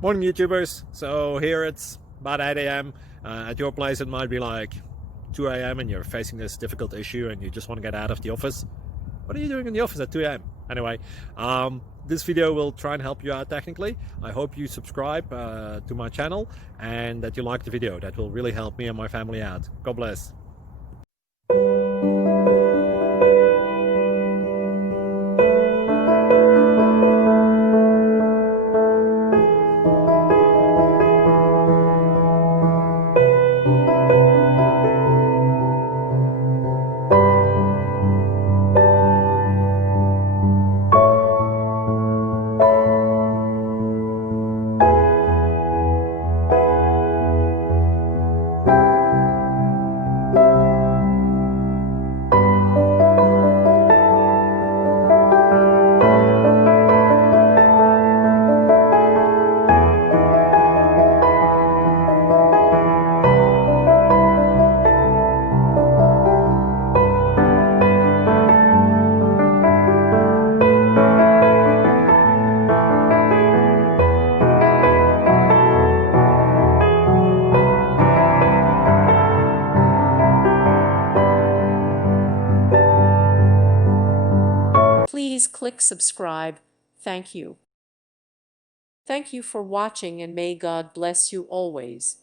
Morning YouTubers. So here it's about 8 a.m. At your place it might be like 2 a.m. and you're facing this difficult issue and you just want to get out of the office. What are you doing in the office at 2 a.m.? Anyway, this video will try and help you out technically. I hope you subscribe to my channel and that you like the video. That will really help me and my family out. God bless. Please click subscribe. Thank you. Thank you for watching and may God bless you always.